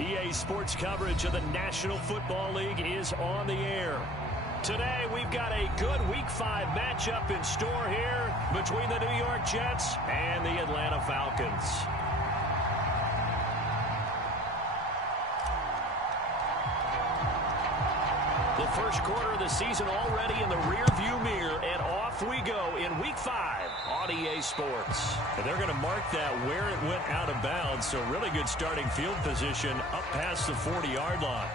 EA Sports coverage of the National Football League is on the air. Today, we've got a good Week 5 matchup in store here between the New York Jets and the Atlanta Falcons. The first quarter of the season already in the rearview mirror, and off we go in Week 5 on EA Sports. And they're going to mark that where it went out of bounds, so really good starting field position up past the 40-yard line.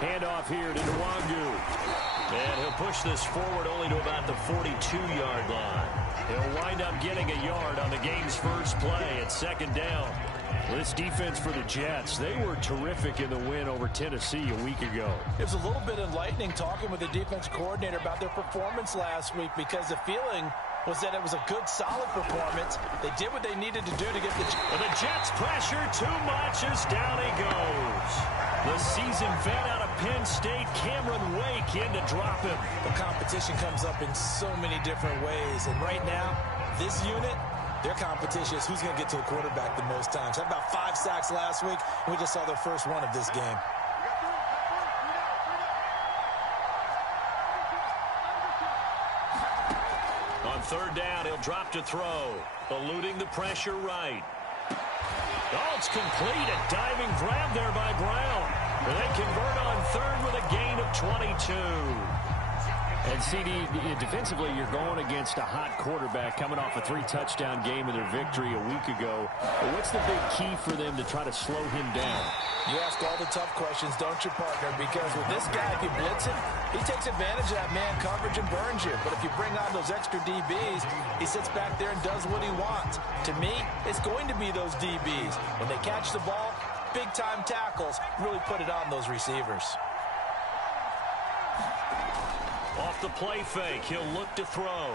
Handoff here to Nwangu. And he'll push this forward only to about the 42-yard line. He'll wind up getting a yard on the game's first play at second down. This defense for the Jets, they were terrific in the win over Tennessee a week ago. It was a little bit enlightening talking with the defense coordinator about their performance last week, because the feeling was that it was a good, solid performance. They did what they needed to do to get the Jets pressure too much as down he goes. The season vet out of Penn State, Cameron Wake, in to drop him. The competition comes up in so many different ways, and right now, this unit, their competition is who's going to get to the quarterback the most times. Had about 5 sacks last week, and we just saw their first one of this game. On third down, he'll drop to throw, eluding the pressure right. Oh, it's complete. A diving grab there by Brown. And they convert on third with a gain of 22. And, CD, defensively, you're going against a hot quarterback coming off a 3-touchdown game in their victory a week ago. But what's the big key for them to try to slow him down? You ask all the tough questions, don't you, partner? Because with this guy, if you blitz him, he takes advantage of that man coverage and burns you. But if you bring on those extra DBs, he sits back there and does what he wants. To me, it's going to be those DBs. When they catch the ball, big-time tackles really put it on those receivers. Off the play fake, he'll look to throw.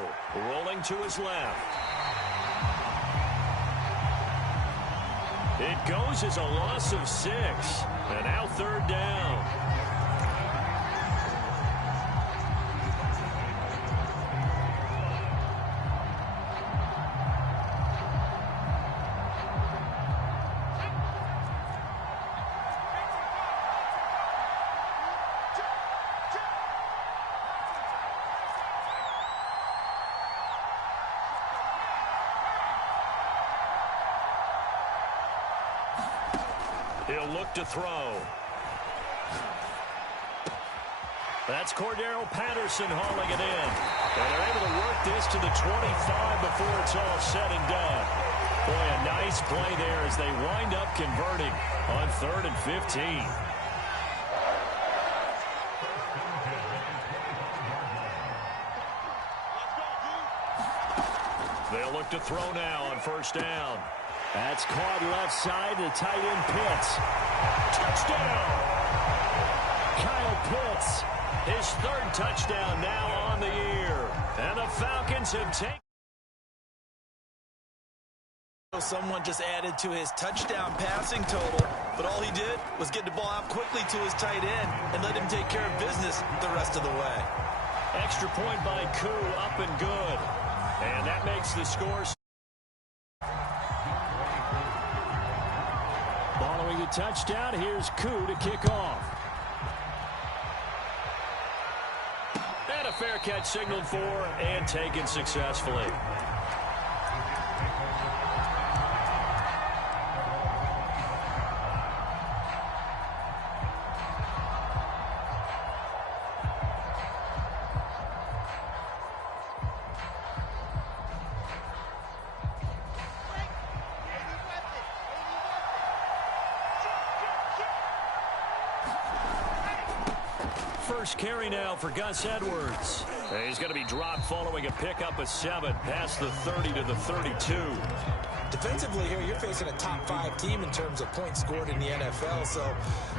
Rolling to his left. It goes as a loss of 6. And now third down. He'll look to throw. That's Cordero Patterson hauling it in. And they're able to work this to the 25 before it's all said and done. Boy, a nice play there as they wind up converting on 3rd and 15. They'll look to throw now on first down. That's caught left side to tight end Pitts. Touchdown! Kyle Pitts, his 3rd touchdown now on the year. And the Falcons have taken. Someone just added to his touchdown passing total, but all he did was get the ball out quickly to his tight end and let him take care of business the rest of the way. Extra point by Koo, up and good. And that makes the score. Following the touchdown, here's Koo to kick off. And a fair catch signaled for and taken successfully. First carry now for Gus Edwards. He's going to be dropped following a pickup of 7 past the 30 to the 32. Defensively here, you're facing a top 5 team in terms of points scored in the NFL. So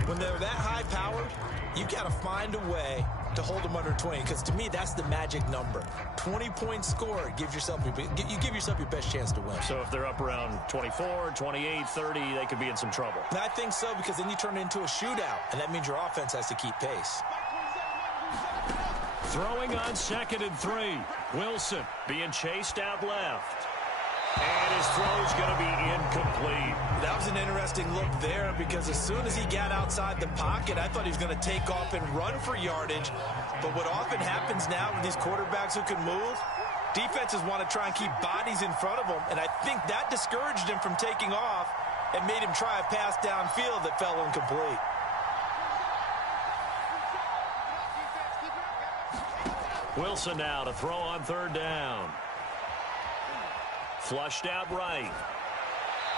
when they're that high powered, you got to find a way to hold them under 20, because to me that's the magic number. 20 points scored, you give yourself your best chance to win. So if they're up around 24, 28, 30, they could be in some trouble. And I think so, because then you turn it into a shootout, and that means your offense has to keep pace. Throwing on 2nd and 3. Wilson being chased out left. And his throw's going to be incomplete. That was an interesting look there, because as soon as he got outside the pocket, I thought he was going to take off and run for yardage. But what often happens now with these quarterbacks who can move, defenses want to try and keep bodies in front of them, and I think that discouraged him from taking off and made him try a pass downfield that fell incomplete. Wilson now to throw on 3rd down. Flushed out right.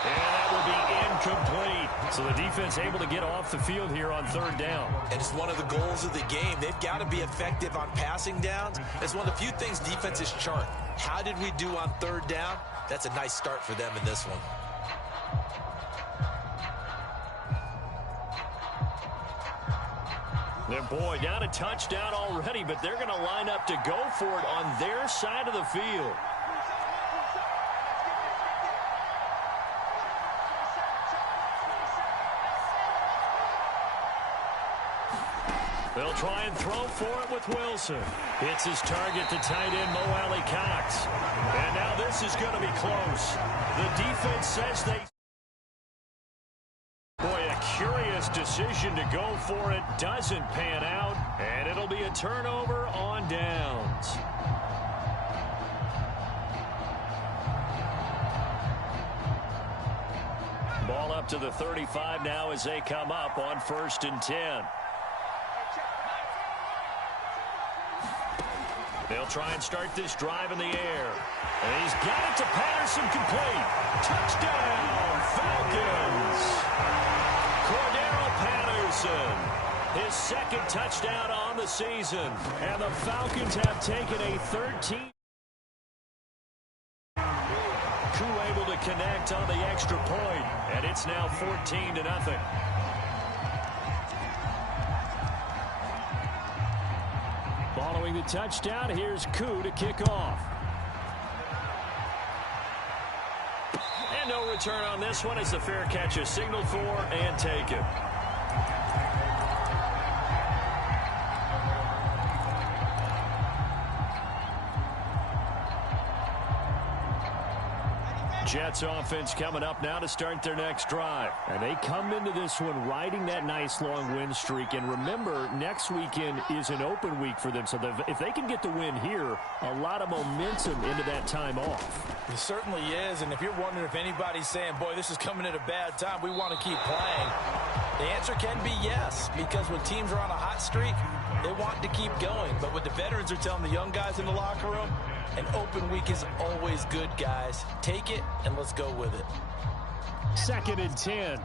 And that will be incomplete. So the defense able to get off the field here on 3rd down. And it's one of the goals of the game. They've got to be effective on passing downs. It's one of the few things defenses chart. How did we do on 3rd down? That's a nice start for them in this one. And boy, down a touchdown already, but they're going to line up to go for it on their side of the field. They'll try and throw for it with Wilson. It's his target to tight end Mo Alley Cox. And now this is going to be close. The defense says they... Boy, a curious decision to go for it. Doesn't pan out. And it'll be a turnover on downs. Ball up to the 35 now as they come up on 1st and 10. They'll try and start this drive in the air. And he's got it to Patterson, complete. Touchdown, Falcons. Cordero Patterson, his 2nd touchdown on the season. And the Falcons have taken a 13. Crew able to connect on the extra point. And it's now 14-0. Following the touchdown, here's Koo to kick off. And no return on this one as the fair catch is signaled for and taken. Jets offense coming up now to start their next drive. And they come into this one riding that nice long win streak. And remember, next weekend is an open week for them. So if they can get the win here, a lot of momentum into that time off. It certainly is. And if you're wondering if anybody's saying, boy, this is coming at a bad time, we want to keep playing, the answer can be yes. Because when teams are on a hot streak, they want to keep going. But what the veterans are telling the young guys in the locker room, an open week is always good, guys. Take it, and let's go with it. 2nd and 10.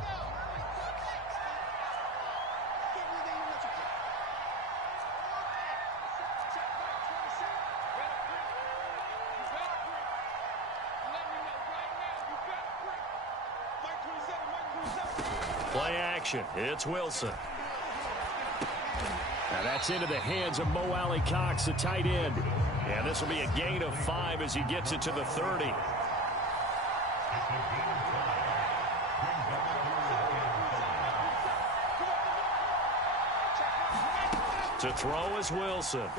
Play action. It's Wilson. Now that's into the hands of Mo Alley Cox, the tight end. And this will be a gain of 5 as he gets it to the 30. To throw is Wilson.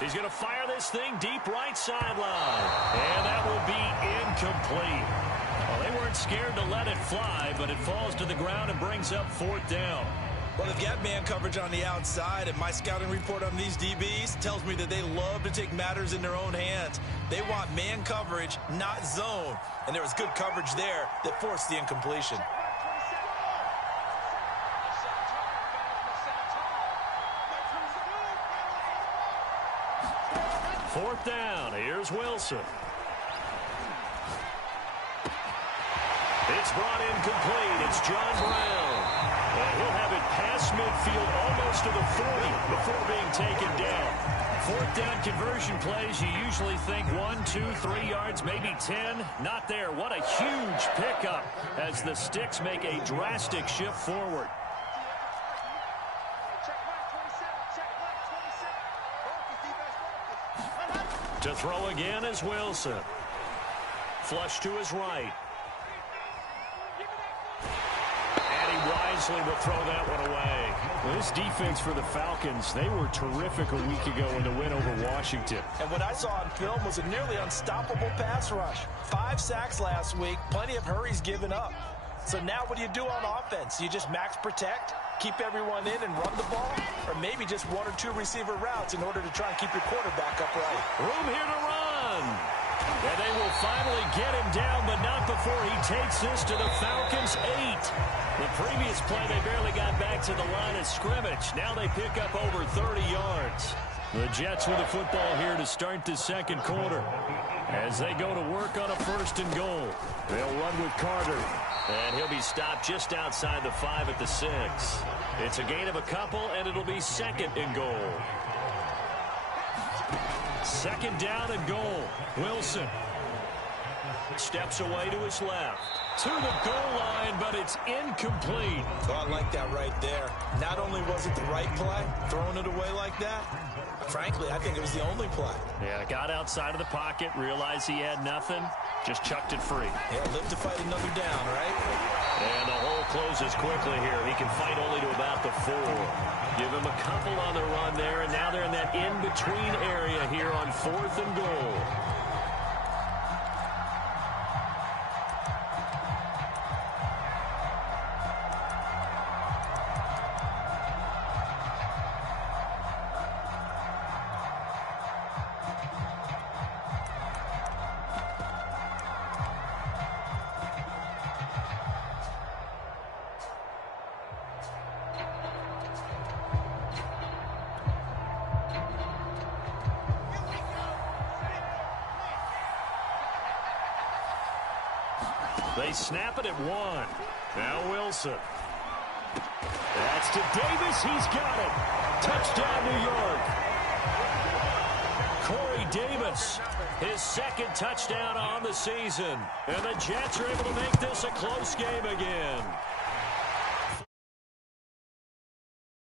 He's going to fire this thing deep right sideline. And that will be incomplete. Well, they weren't scared to let it fly, but it falls to the ground and brings up 4th down. Well, they've got man coverage on the outside, and my scouting report on these DBs tells me that they love to take matters in their own hands. They want man coverage, not zone. And there was good coverage there that forced the incompletion. Fourth down. Here's Wilson. It's brought in complete. It's John Brown. And he'll have it past midfield almost to the 40 before being taken down. Fourth down conversion plays, you usually think 1, 2, 3 yards, maybe 10. Not there. What a huge pickup as the Sticks make a drastic shift forward. To throw again is Wilson. Flush to his right. And he wisely will throw that one away. Well, this defense for the Falcons, they were terrific a week ago in the win over Washington. And what I saw on film was a nearly unstoppable pass rush. 5 sacks last week, plenty of hurries given up. So now what do you do on offense? You just max protect, keep everyone in and run the ball, or maybe just 1 or 2 receiver routes in order to try and keep your quarterback upright. Room here to run. And they will finally get him down, but not before he takes this to the Falcons' 8. The previous play, they barely got back to the line of scrimmage. Now they pick up over 30 yards. The Jets with the football here to start the second quarter. As they go to work on a 1st and goal. They'll run with Carter. And he'll be stopped just outside the 5 at the 6. It's a gain of a couple, and it'll be 2nd and goal. 2nd down and goal. Wilson steps away to his left. To the goal line, but it's incomplete. Oh, I like that right there. Not only was it the right play, throwing it away like that, frankly, I think it was the only play. Yeah, got outside of the pocket, realized he had nothing, just chucked it free. Yeah, live to fight another down, right? And the hole closes quickly here. He can fight only to about the 4. Give him a couple on the run there, and now they're in that in-between area here on 4th and goal. They snap it at 1. Now Wilson. That's to Davis. He's got it. Touchdown, New York. Corey Davis, his 2nd touchdown on the season. And the Jets are able to make this a close game again.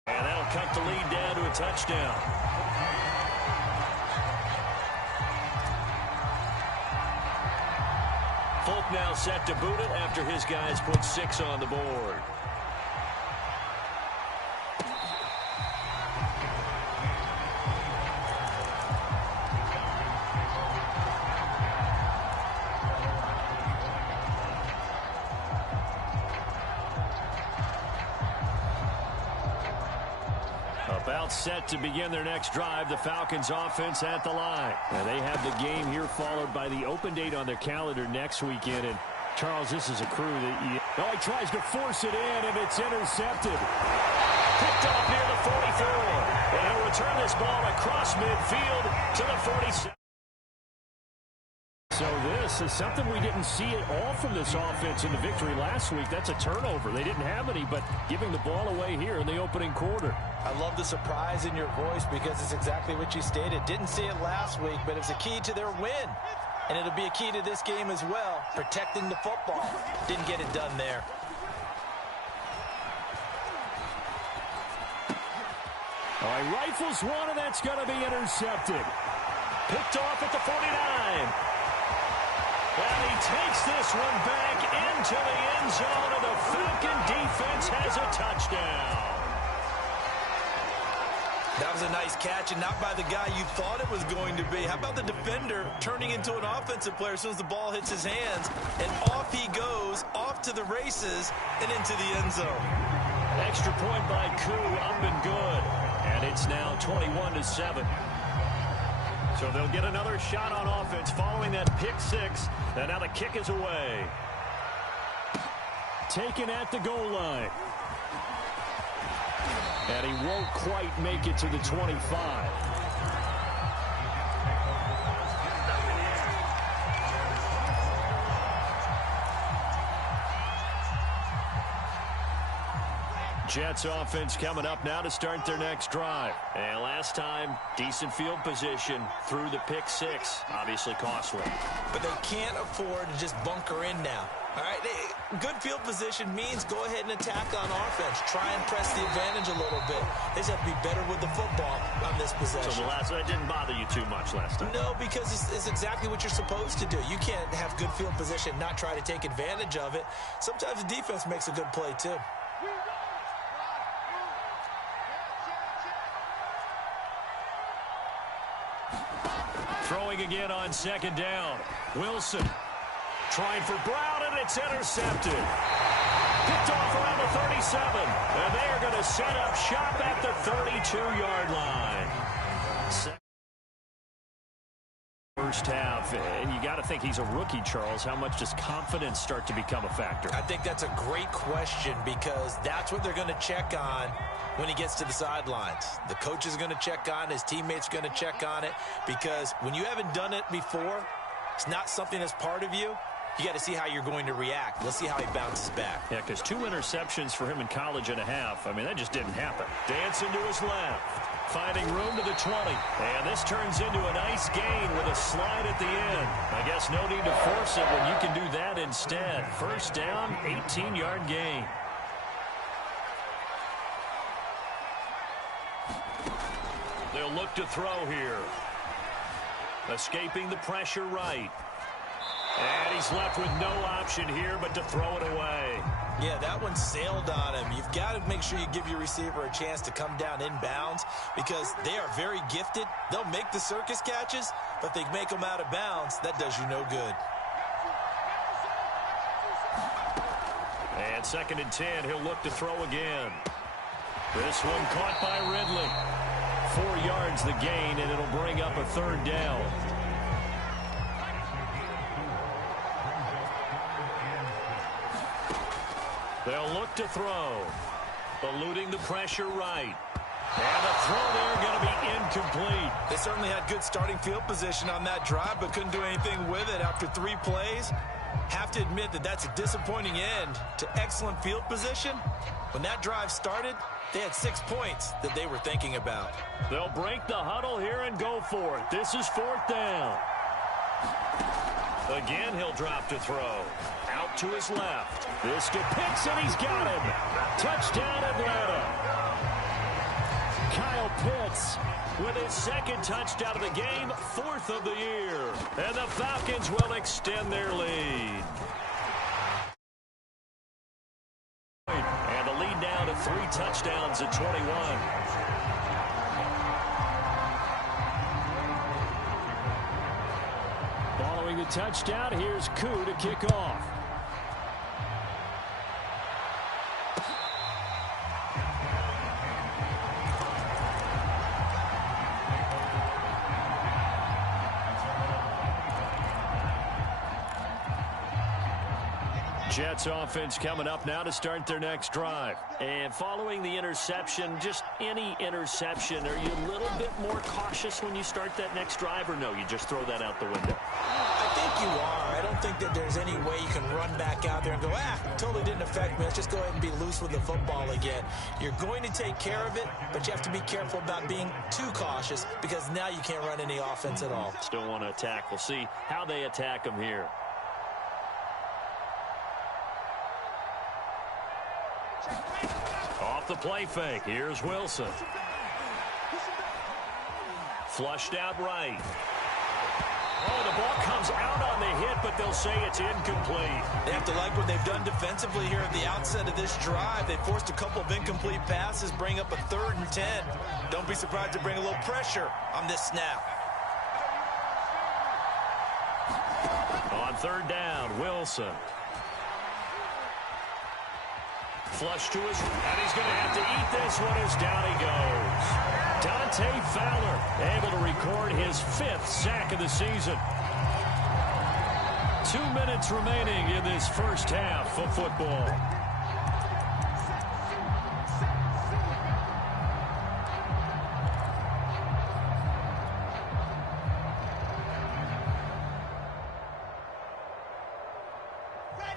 And that'll cut the lead down to a touchdown. Folk now set to boot it after his guys put 6 on the board. About set to begin their next drive, the Falcons offense at the line. And they have the game here followed by the open date on their calendar next weekend. And Charles, this is a crew that he tries to force it in, and it's intercepted. Picked off near the 44. And he'll return this ball across midfield to the 47. So this is something we didn't see at all from this offense in the victory last week. That's a turnover. They didn't have any, but giving the ball away here in the opening quarter. I love the surprise in your voice because it's exactly what you stated. Didn't see it last week, but it's a key to their win. And it'll be a key to this game as well, protecting the football. Didn't get it done there. All right, rifles one, and that's going to be intercepted. Picked off at the 49. And he takes this one back into the end zone, and the Falcon defense has a touchdown. That was a nice catch, and not by the guy you thought it was going to be. How about the defender turning into an offensive player as soon as the ball hits his hands, and off he goes, off to the races, and into the end zone. Extra point by Koo, up and good. And it's now 21-7. So they'll get another shot on offense following that pick 6. And now the kick is away. Taken at the goal line. And he won't quite make it to the 25. Jets offense coming up now to start their next drive. And last time, decent field position through the pick six. Obviously costly. But they can't afford to just bunker in now. All right, good field position means go ahead and attack on offense. Try and press the advantage a little bit. They just have to be better with the football on this possession. So that didn't bother you too much last time? No, because it's exactly what you're supposed to do. You can't have good field position, not try to take advantage of it. Sometimes the defense makes a good play, too. Throwing again on second down. Wilson trying for Brown, and it's intercepted. Picked off around the 37. And they are going to set up shop at the 32-yard line. First half, and you got to think he's a rookie, Charles. How much does confidence start to become a factor? I think that's a great question because that's what they're going to check on when he gets to the sidelines. The coach is going to check on it. His teammates are going to check on it because when you haven't done it before, it's not something that's part of you. You got to see how you're going to react. Let's see how he bounces back. Yeah, because 2 interceptions for him in college and a half. I mean, that just didn't happen. Dancing to his left. Finding room to the 20. And this turns into a nice gain with a slide at the end. I guess no need to force it when you can do that instead. First down, 18-yard gain. They'll look to throw here. Escaping the pressure right. And he's left with no option here but to throw it away. Yeah, that one sailed on him. You've got to make sure you give your receiver a chance to come down inbounds because they are very gifted. They'll make the circus catches, but if they make them out of bounds, that does you no good. And 2nd and 10, he'll look to throw again. This one caught by Ridley. 4 yards the gain, and it'll bring up a 3rd down. They'll look to throw. Eluding the pressure right. And the throw there going to be incomplete. They certainly had good starting field position on that drive, but couldn't do anything with it after 3 plays. Have to admit that that's a disappointing end to excellent field position. When that drive started, they had 6 points that they were thinking about. They'll break the huddle here and go for it. This is 4th down. Again, he'll drop to throw. Out to his left. This to Pitts, and he's got him. Touchdown, Atlanta. Kyle Pitts with his 2nd touchdown of the game, 4th of the year. And the Falcons will extend their lead. And the lead now to 3 touchdowns at 21. Following the touchdown, here's Koo to kick off. Jets offense coming up now to start their next drive. And following the interception, just any interception, are you a little bit more cautious when you start that next drive, or no, you just throw that out the window? I think you are. I don't think that there's any way you can run back out there and go, totally didn't affect me. Let's just go ahead and be loose with the football again. You're going to take care of it, but you have to be careful about being too cautious because now you can't run any offense at all. Still want to attack. We'll see how they attack them here. Off the play fake. Here's Wilson. Flushed out right. Oh, the ball comes out on the hit, but they'll say it's incomplete. They have to like what they've done defensively here at the outset of this drive. They forced a couple of incomplete passes, bring up a 3rd and 10. Don't be surprised to bring a little pressure on this snap. On 3rd down, Wilson. Flush to his, and he's going to have to eat this one as down he goes. Dante Fowler able to record his 5th sack of the season. 2 minutes remaining in this first half of football.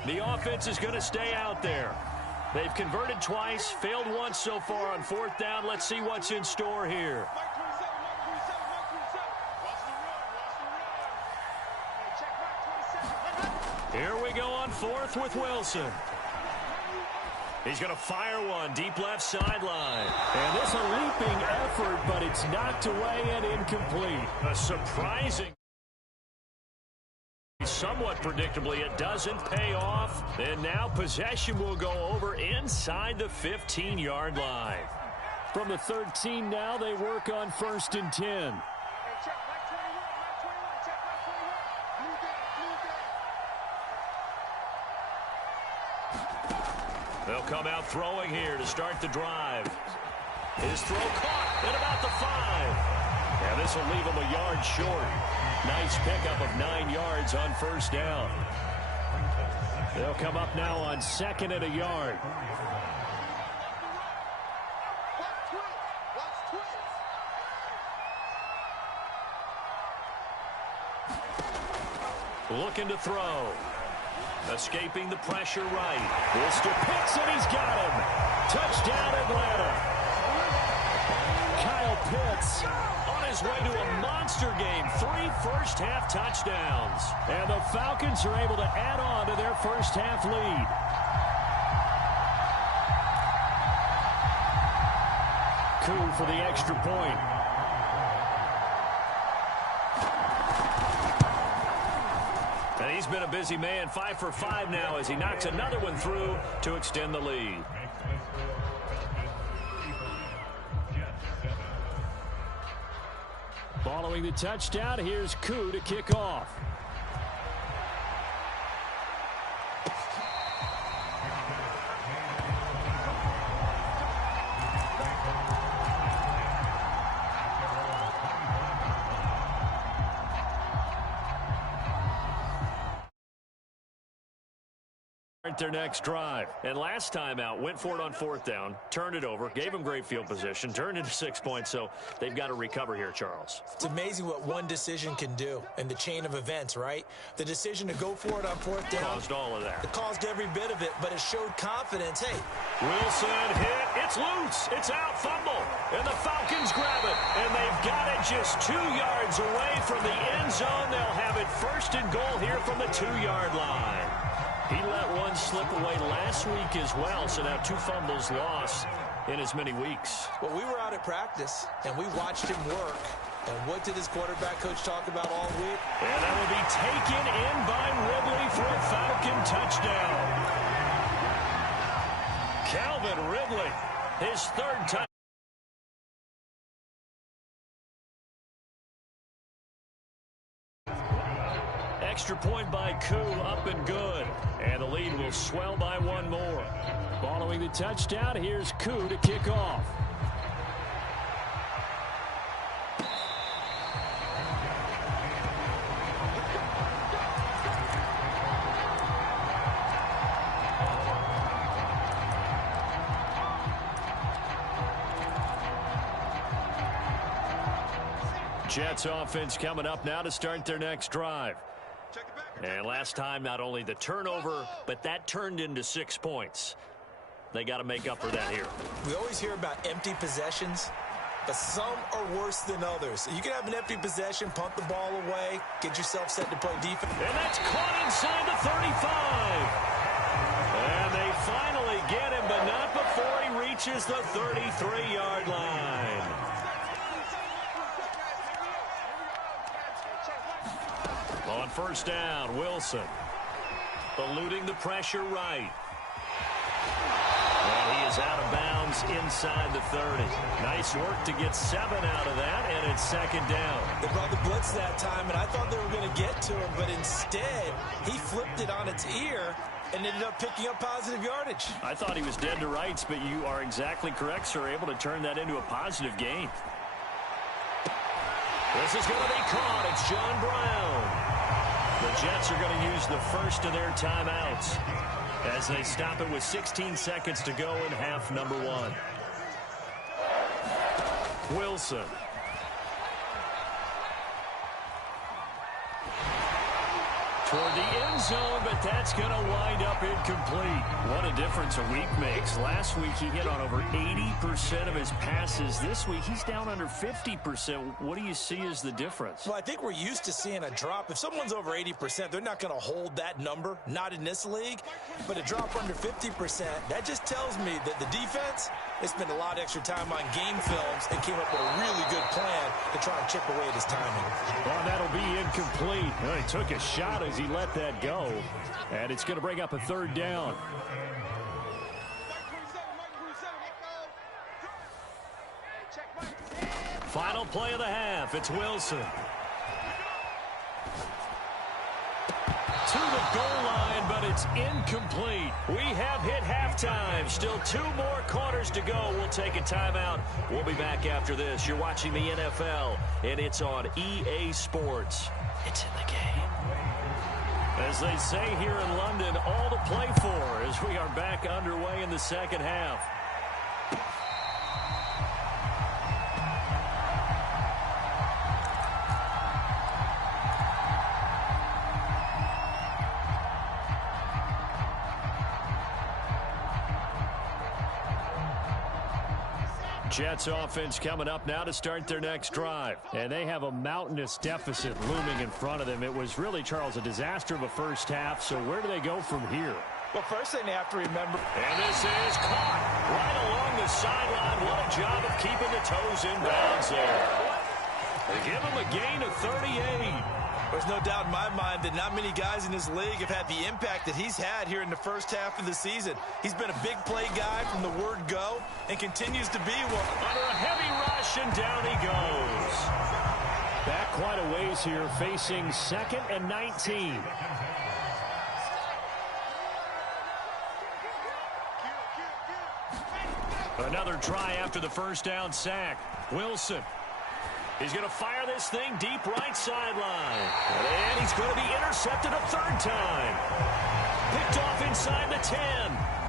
The offense is going to stay out there. They've converted twice, failed once so far on fourth down. Let's see what's in store here. Here we go on fourth with Wilson. He's going to fire one deep left sideline. And this a leaping effort, but it's knocked away and incomplete. A surprising. Somewhat predictably, it doesn't pay off. And now possession will go over inside the 15-yard line. From the 13 now, they work on 1st and 10. They'll come out throwing here to start the drive. His throw caught at about the 5. And this will leave him a yard short. Nice pickup of 9 yards on 1st down. They'll come up now on 2nd and a yard. Looking to throw. Escaping the pressure right. Mr. Pitts, and he's got him. Touchdown, Atlanta. Kyle Pitts on his way to a monster game. 3 first-half touchdowns. And the Falcons are able to add on to their first-half lead. Coup for the extra point. And he's been a busy man, 5 for 5 now as he knocks another one through to extend the lead. Following the touchdown, here's Coup to kick off. Their next drive. And last time out, went for it on 4th down, turned it over, gave them great field position, turned into 6 points, so they've got to recover here, Charles. It's amazing what one decision can do in the chain of events, right? The decision to go for it on 4th down. Caused all of that. It caused every bit of it, but it showed confidence. Hey. Wilson hit. It's loose. It's out. Fumble. And the Falcons grab it. And they've got it just 2 yards away from the end zone. They'll have it 1st and goal here from the 2-yard line. He let one slip away last week as well, so now 2 fumbles lost in as many weeks. Well, we were out at practice, and we watched him work. And what did his quarterback coach talk about all week? And that will be taken in by Ridley for a Falcon touchdown. Calvin Ridley, his 3rd touchdown. Extra point by Coup, up and good. And the lead will swell by 1 more. Following the touchdown, here's Coup to kick off. Jets offense coming up now to start their next drive. And last time, not only the turnover, but that turned into 6 points. They got to make up for that here. We always hear about empty possessions, but some are worse than others. You can have an empty possession, punt the ball away, get yourself set to play defense. And that's caught inside the 35. And they finally get him, but not before he reaches the 33-yard line. On 1st down, Wilson eluding the pressure right. And he is out of bounds inside the 30. Nice work to get 7 out of that, and it's 2nd down. They brought the blitz that time, and I thought they were going to get to him, but instead he flipped it on its ear and ended up picking up positive yardage. I thought he was dead to rights, but you are exactly correct, sir, able to turn that into a positive gain. This is going to be caught. It's John Brown. The Jets are going to use the first of their timeouts as they stop it with 16 seconds to go in half number 1. Wilson. toward the end zone, but that's going to wind up incomplete. What a difference a week makes. Last week he hit on over 80% of his passes. This week he's down under 50%. What do you see as the difference? Well, I think we're used to seeing a drop. If someone's over 80%, they're not going to hold that number, not in this league. But a drop under 50%, that just tells me that the defense, they spent a lot of extra time on game films and came up with a really good plan to try and chip away at his timing. Well, that'll be incomplete. Well, he took a shot as he let that go. And it's going to bring up a third down. Final play of the half. It's Wilson. To the goal line, but it's incomplete. We have hit halftime. Still 2 more quarters to go. We'll take a timeout. We'll be back after this. You're watching the NFL, and it's on EA Sports. It's in the game. As they say here in London, all to play for as we are back underway in the second half. Jets offense coming up now to start their next drive. And they have a mountainous deficit looming in front of them. It was really, Charles, a disaster of a first half. So where do they go from here? Well, first thing they have to remember. And this is caught right along the sideline. What a job of keeping the toes in bounds there. They give him a gain of 38. There's no doubt in my mind that not many guys in this league have had the impact that he's had here in the first half of the season. He's been a big play guy from the word go and continues to be one. Under a heavy rush, and down he goes. Back quite a ways here, facing 2nd and 19. Another try after the first down sack. Wilson. He's going to fire this thing deep right sideline. And he's going to be intercepted a third time. Picked off inside the 10.